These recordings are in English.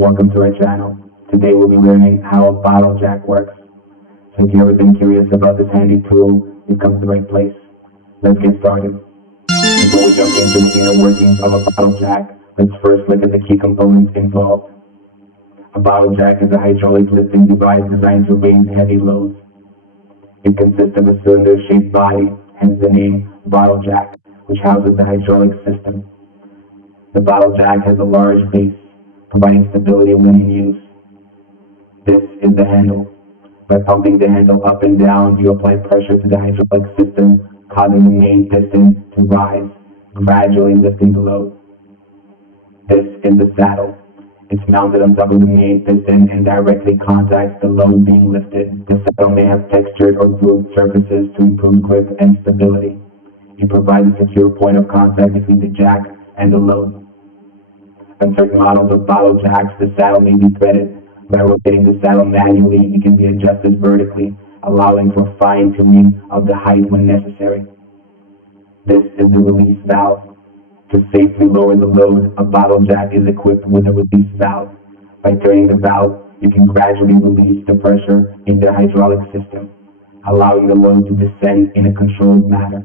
welcome to our channel. Today we'll be learning how a bottle jack works. So if you've ever been curious about this handy tool, you've come to the right place. Let's get started. Before we jump into the inner workings of a bottle jack, let's first look at the key components involved. A bottle jack is a hydraulic lifting device designed to raise heavy loads. It consists of a cylinder-shaped body, hence the name bottle jack, which houses the hydraulic system. The bottle jack has a large base, providing stability when in use. This is the handle. By pumping the handle up and down, you apply pressure to the hydraulic system, causing the main piston to rise, gradually lifting the load. This is the saddle. It's mounted on top of the main piston and directly contacts the load being lifted. The saddle may have textured or grooved surfaces to improve grip and stability. It provides a secure point of contact between the jack and the load. On certain models of bottle jacks, the saddle may be threaded. By rotating the saddle manually, it can be adjusted vertically, allowing for fine-tuning of the height when necessary. This is the release valve. To safely lower the load, a bottle jack is equipped with a release valve. By turning the valve, you can gradually release the pressure in the hydraulic system, allowing the load to descend in a controlled manner.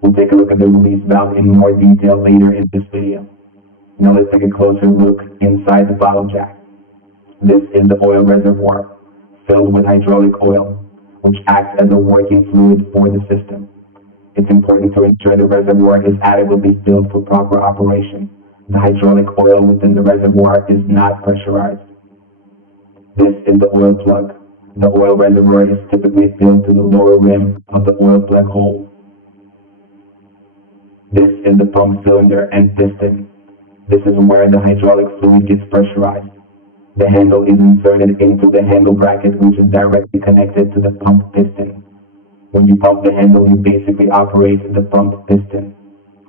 We'll take a look at the release valve in more detail later in this video. Now let's take a closer look inside the bottle jack. This is the oil reservoir, filled with hydraulic oil, which acts as a working fluid for the system. It's important to ensure the reservoir is adequately filled for proper operation. The hydraulic oil within the reservoir is not pressurized. This is the oil plug. The oil reservoir is typically filled to the lower rim of the oil plug hole. This is the pump cylinder and piston. This is where the hydraulic fluid gets pressurized. The handle is inserted into the handle bracket, which is directly connected to the pump piston. When you pump the handle, you basically operate the pump piston.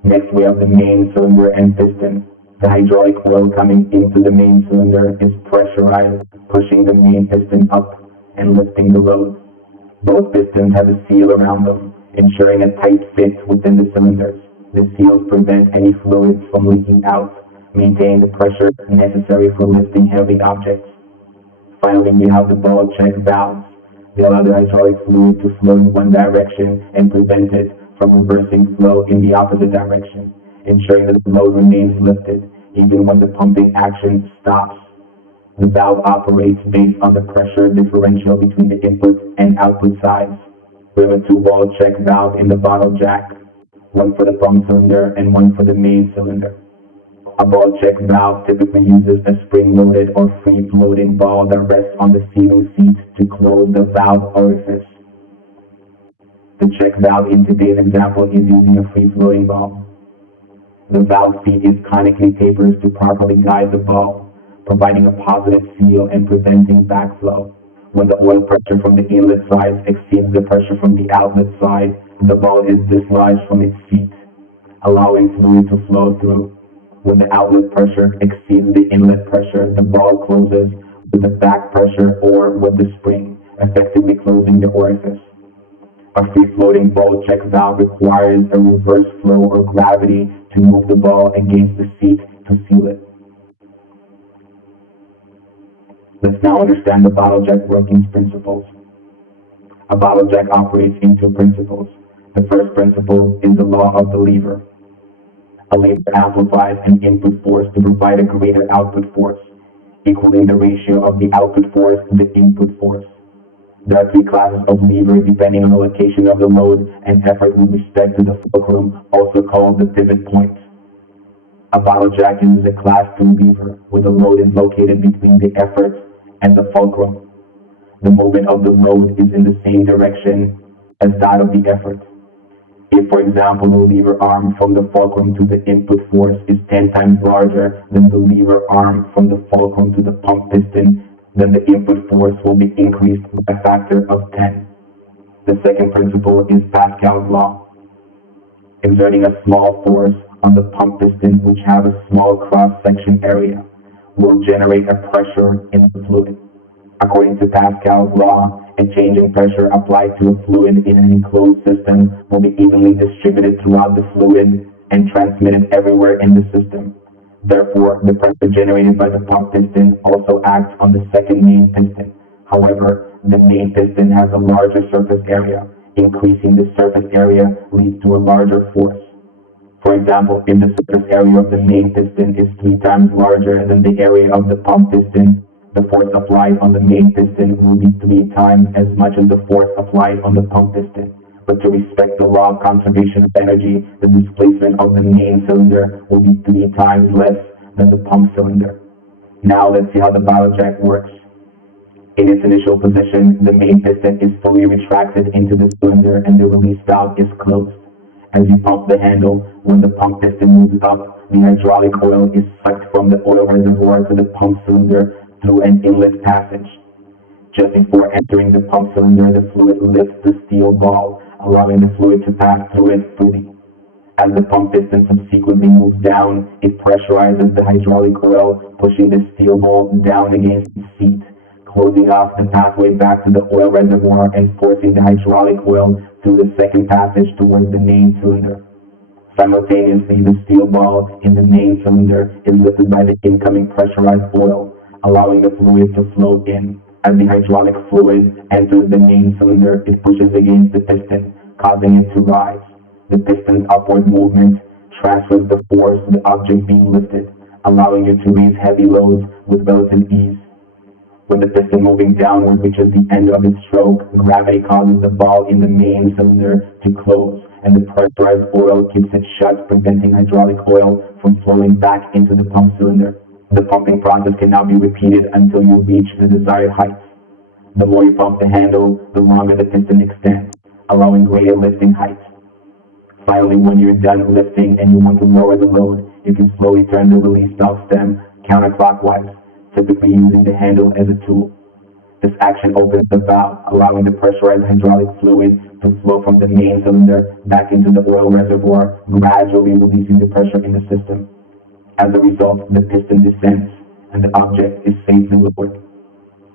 Next, we have the main cylinder and piston. The hydraulic oil coming into the main cylinder is pressurized, pushing the main piston up and lifting the load. Both pistons have a seal around them, ensuring a tight fit within the cylinders. The seals prevent any fluids from leaking out, maintaining the pressure necessary for lifting heavy objects. Finally, we have the ball check valves. They allow the hydraulic fluid to flow in one direction and prevent it from reversing flow in the opposite direction, ensuring that the load remains lifted even when the pumping action stops. The valve operates based on the pressure differential between the input and output sides. We have a 2-ball check valve in the bottle jack, one for the pump cylinder and one for the main cylinder. A ball check valve typically uses a spring-loaded or free-floating ball that rests on the sealing seat to close the valve orifice. The check valve in today's example is using a free-floating ball. The valve seat is conically tapered to properly guide the ball, providing a positive seal and preventing backflow. When the oil pressure from the inlet side exceeds the pressure from the outlet side, the ball is dislodged from its seat, allowing fluid to flow through. When the outlet pressure exceeds the inlet pressure, the ball closes with the back pressure or with the spring, effectively closing the orifice. A free-floating ball check valve requires a reverse flow or gravity to move the ball against the seat to seal it. Let's now understand the bottle jack working principles. A bottle jack operates in 2 principles. The first principle is the law of the lever. A lever amplifies an input force to provide a greater output force, equaling the ratio of the output force to the input force. There are 3 classes of levers depending on the location of the load and effort with respect to the fulcrum, also called the pivot point. A bottle jack uses a class 2 lever, where the load is located between the effort and the fulcrum. The movement of the load is in the same direction as that of the effort. If, for example, the lever arm from the fulcrum to the input force is 10 times larger than the lever arm from the fulcrum to the pump piston, then the input force will be increased by a factor of 10. The second principle is Pascal's law. Exerting a small force on the pump piston, which have a small cross-section area, will generate a pressure in the fluid. According to Pascal's law, a change in pressure applied to a fluid in an enclosed system will be evenly distributed throughout the fluid and transmitted everywhere in the system. Therefore, the pressure generated by the pump piston also acts on the second main piston. However, the main piston has a larger surface area. Increasing the surface area leads to a larger force. For example, if the surface area of the main piston is 3 times larger than the area of the pump piston, the force applied on the main piston will be 3 times as much as the force applied on the pump piston. But to respect the law of conservation of energy, the displacement of the main cylinder will be 3 times less than the pump cylinder. Now let's see how the bottle jack works. In its initial position, the main piston is fully retracted into the cylinder and the release valve is closed. As you pump the handle, when the pump piston moves up, the hydraulic oil is sucked from the oil reservoir to the pump cylinder through an inlet passage. Just before entering the pump cylinder, the fluid lifts the steel ball, allowing the fluid to pass through it freely. As the pump piston subsequently moves down, it pressurizes the hydraulic oil, pushing the steel ball down against its seat, closing off the pathway back to the oil reservoir and forcing the hydraulic oil through the second passage towards the main cylinder. Simultaneously, the steel ball in the main cylinder is lifted by the incoming pressurized oil, allowing the fluid to flow in. As the hydraulic fluid enters the main cylinder, it pushes against the piston, causing it to rise. The piston's upward movement transfers the force to the object being lifted, allowing it to raise heavy loads with relative ease. When the piston moving downward reaches the end of its stroke, gravity causes the ball in the main cylinder to close, and the pressurized oil keeps it shut, preventing hydraulic oil from flowing back into the pump cylinder. The pumping process can now be repeated until you reach the desired height. The more you pump the handle, the longer the piston extends, allowing greater lifting height. Finally, when you're done lifting and you want to lower the load, you can slowly turn the release valve stem counterclockwise, typically using the handle as a tool. This action opens the valve, allowing the pressurized hydraulic fluid to flow from the main cylinder back into the oil reservoir, gradually releasing the pressure in the system. As a result, the piston descends and the object is safely lowered.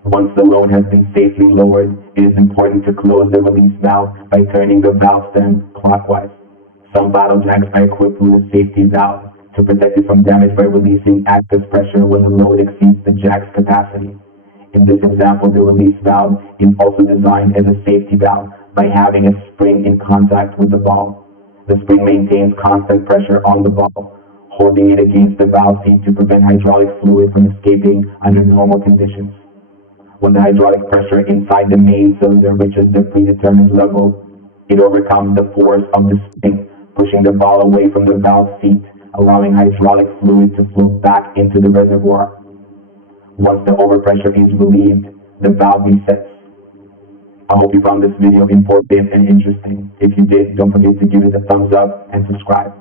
Once the load has been safely lowered, it is important to close the release valve by turning the valve stem clockwise. Some bottle jacks are equipped with a safety valve to protect it from damage by releasing excess pressure when the load exceeds the jack's capacity. In this example, the release valve is also designed as a safety valve by having a spring in contact with the ball. The spring maintains constant pressure on the ball, holding it against the valve seat to prevent hydraulic fluid from escaping under normal conditions. When the hydraulic pressure inside the main cylinder reaches the predetermined level, it overcomes the force of the spring, pushing the ball away from the valve seat, allowing hydraulic fluid to flow back into the reservoir. Once the overpressure is relieved, the valve resets. I hope you found this video informative and interesting. If you did, don't forget to give it a thumbs up and subscribe.